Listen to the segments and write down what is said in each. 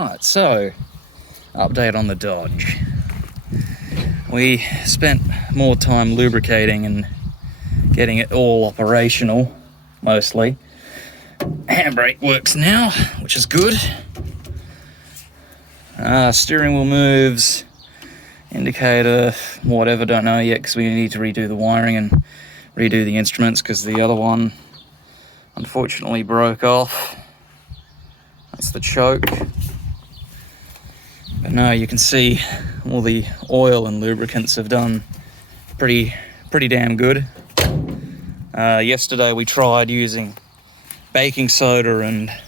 Right, so, update on the Dodge. We spent more time lubricating and getting it all operational, mostly. Handbrake works now, which is good. Steering wheel moves, indicator, whatever, don't know yet, because we need to redo the wiring and redo the instruments, because the other one unfortunately broke off. That's the choke. But no, you can see all the oil and lubricants have done pretty damn good. Yesterday we tried using baking soda and a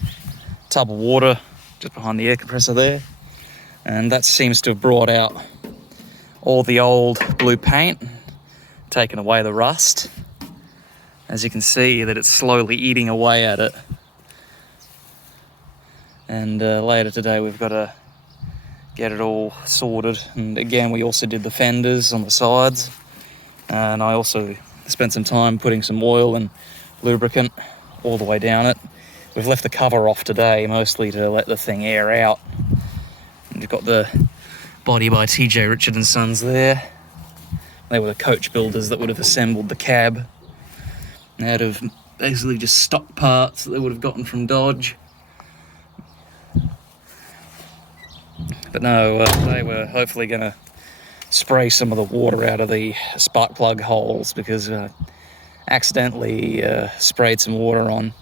tub of water just behind the air compressor there, and that seems to have brought out all the old blue paint, taken away the rust. As you can see that it's slowly eating away at it. And later today we've got to get it all sorted, and again we also did the fenders on the sides, and I also spent some time putting some oil and lubricant all the way down it. We've left the cover off today mostly to let the thing air out. And you've got the body by TJ Richard and Sons there. They were the coach builders that would have assembled the cab out of basically just stock parts that they would have gotten from Dodge. But no, they were hopefully going to spray some of the water out of the spark plug holes, because accidentally sprayed some water on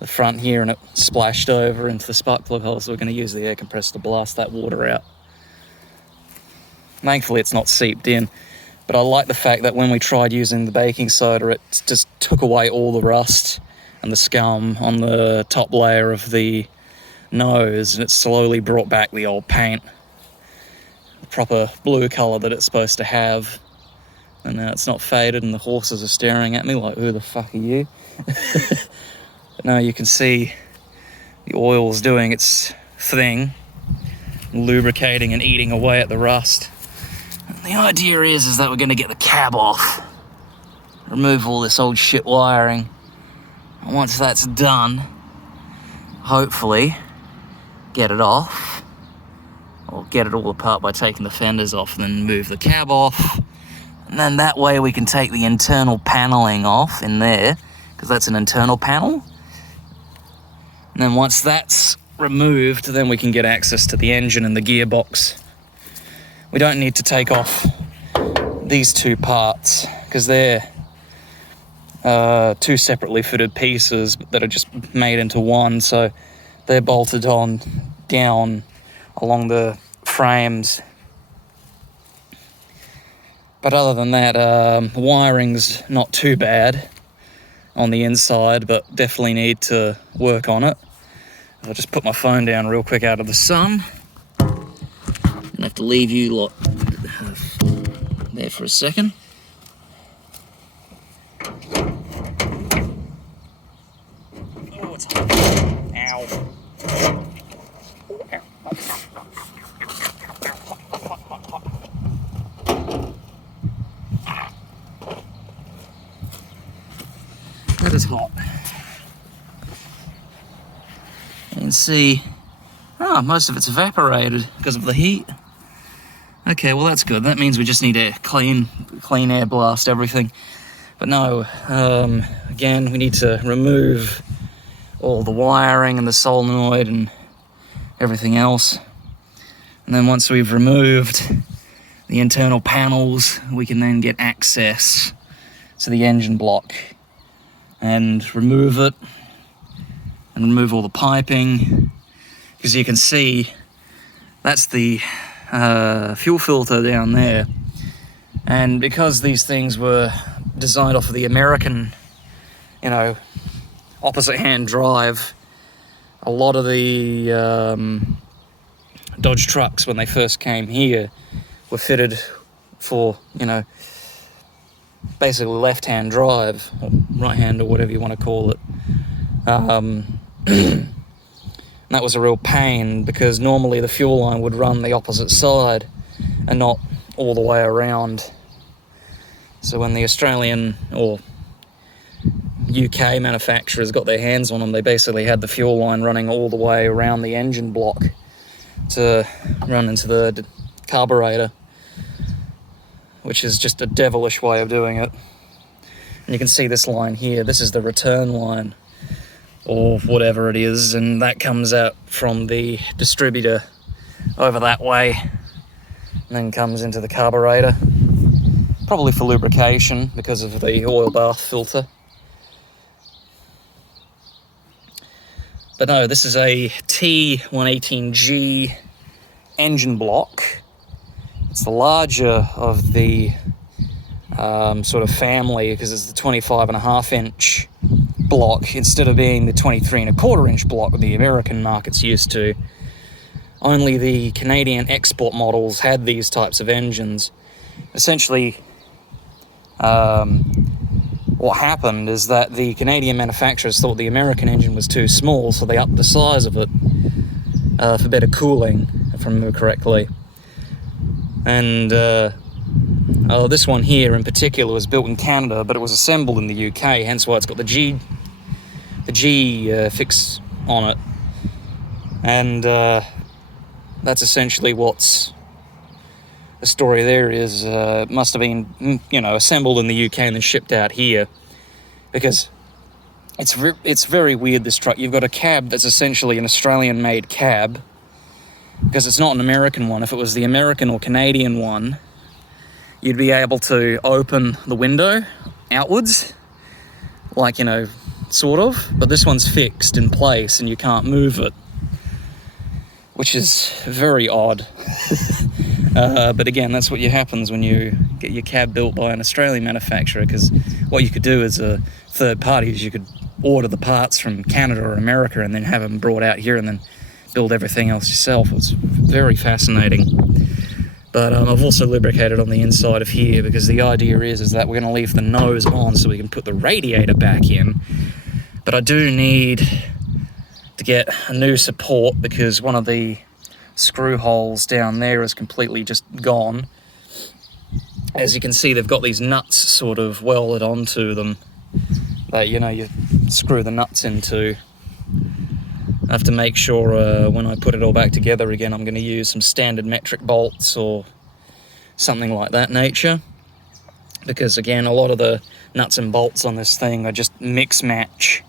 the front here and it splashed over into the spark plug hole, so we're going to use the air compressor to blast that water out. Thankfully it's not seeped in, but I like the fact that when we tried using the baking soda, it just took away all the rust and the scum on the top layer of the nose, and it slowly brought back the old paint, the proper blue colour that it's supposed to have. And now it's not faded, and the horses are staring at me like, who the fuck are you? But now you can see the oil's doing its thing, lubricating and eating away at the rust. And the idea is that we're going to get the cab off, remove all this old shit wiring, and once that's done, hopefully get it off, or get it all apart by taking the fenders off and then move the cab off. And then that way we can take the internal paneling off in there, because that's an internal panel. And then once that's removed, then we can get access to the engine and the gearbox. We don't need to take off these two parts, because they're two separately fitted pieces that are just made into one, so they're bolted on down along the frames. But other than that, wiring's not too bad on the inside, but definitely need to work on it. I'll just put my phone down real quick out of the sun. I have to leave you lot there for a second. Oh, it's hot. Ow. That is hot. You can see, most of it's evaporated because of the heat. Okay, well that's good. That means we just need to clean air blast everything. But no, again, we need to remove all the wiring and the solenoid and everything else. And then once we've removed the internal panels, we can then get access to the engine block and remove it and remove all the piping, because you can see that's the fuel filter down there. And because these things were designed off of the American, opposite hand drive, a lot of the Dodge trucks when they first came here were fitted for, basically left-hand drive, or right-hand, or whatever you want to call it. That was a real pain, because normally the fuel line would run the opposite side and not all the way around. So when the Australian or UK manufacturers got their hands on them, they basically had the fuel line running all the way around the engine block. to run into the carburetor, which is just a devilish way of doing it. And you can see this line here, this is the return line, or whatever it is, and that comes out from the distributor over that way, and then comes into the carburetor, probably for lubrication because of the oil bath filter. But no, this is a T118G engine block. It's the larger of the sort of family, because it's the 25.5 inch block instead of being the 23.25 inch block that the American market's used to. Only the Canadian export models had these types of engines. Essentially, what happened is that the Canadian manufacturers thought the American engine was too small, so they upped the size of it for better cooling, if I remember correctly. And this one here in particular was built in Canada, but it was assembled in the UK, hence why it's got the G fix on it. And that's essentially what's the story there is. Must have been, assembled in the UK and then shipped out here, because it's very weird, this truck. You've got a cab that's essentially an Australian-made cab, because it's not an American one. If it was the American or Canadian one, you'd be able to open the window outwards, like, sort of, but this one's fixed in place and you can't move it, which is very odd. But again, that's what happens when you get your cab built by an Australian manufacturer, because what you could do as a third party is you could order the parts from Canada or America and then have them brought out here and then build everything else yourself. It's very fascinating. But I've also lubricated on the inside of here, because the idea is that we're going to leave the nose on so we can put the radiator back in. But I do need to get a new support, because one of the screw holes down there is completely just gone. As you can see, they've got these nuts sort of welded onto them that, you screw the nuts into. I have to make sure when I put it all back together again, I'm going to use some standard metric bolts or something like that nature, because again, a lot of the nuts and bolts on this thing are just mix match.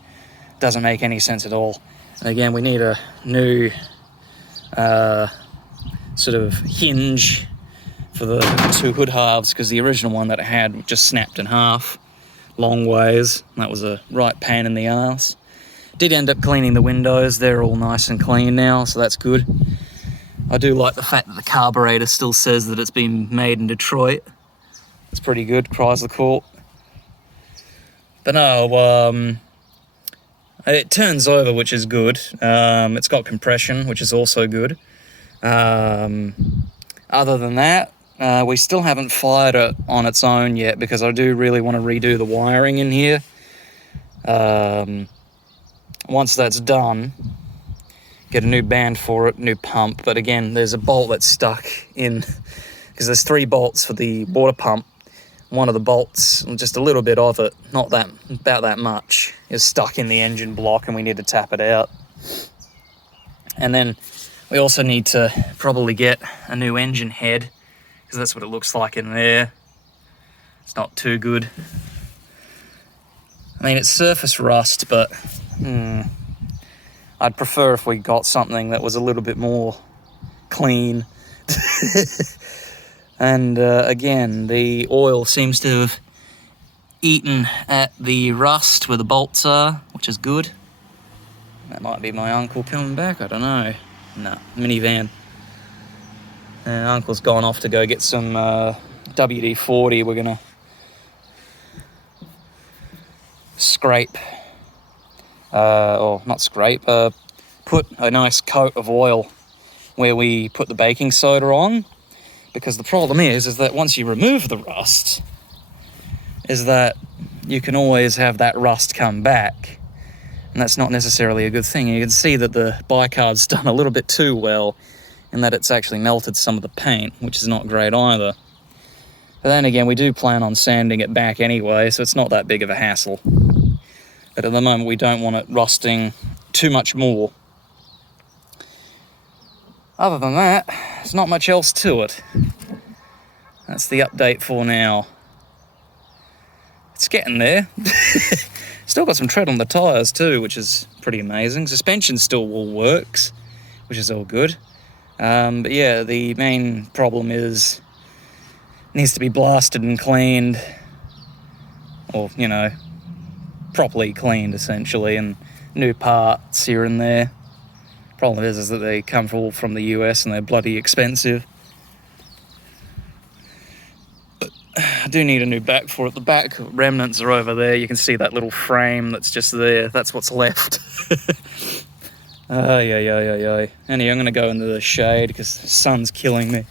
Doesn't make any sense at all. And again, we need a new sort of hinge for the two hood halves, because the original one that I had just snapped in half long ways. That was a right pain in the ass. Did end up cleaning the windows. They're all nice and clean now, so that's good. I do like the fact that the carburetor still says that it's been made in Detroit. It's pretty good, Chrysler Corp. But no, it turns over, which is good. It's got compression, which is also good. Other than that, we still haven't fired it on its own yet, because I do really want to redo the wiring in here. Once that's done, get a new band for it, new pump. But again, there's a bolt that's stuck in, because there's 3 bolts for the water pump. One of the bolts, just a little bit of it, about that much, is stuck in the engine block, and we need to tap it out. And then we also need to probably get a new engine head, because that's what it looks like in there. It's not too good. I mean, it's surface rust, but I'd prefer if we got something that was a little bit more clean. And again, the oil seems to have eaten at the rust where the bolts are, which is good. That might be my uncle coming back, I don't know. No, minivan. Uncle's gone off to go get some WD-40. We're gonna scrape, or not scrape, put a nice coat of oil where we put the baking soda on, because the problem is that once you remove the rust, is that you can always have that rust come back, and that's not necessarily a good thing. You can see that the bicarb's done a little bit too well, in that it's actually melted some of the paint, which is not great either. But then again, we do plan on sanding it back anyway, so it's not that big of a hassle. But at the moment, we don't want it rusting too much more. Other than that, there's not much else to it. That's the update for now. It's getting there. Still got some tread on the tyres too, which is pretty amazing. Suspension still all works, which is all good. But yeah, the main problem is it needs to be blasted and cleaned, or, you know, properly cleaned essentially, and new parts here and there. Problem is that they come from the US and they're bloody expensive. But I do need a new back for it. The back remnants are over there. You can see that little frame that's just there. That's what's left. Anyway, I'm going to go into the shade because the sun's killing me.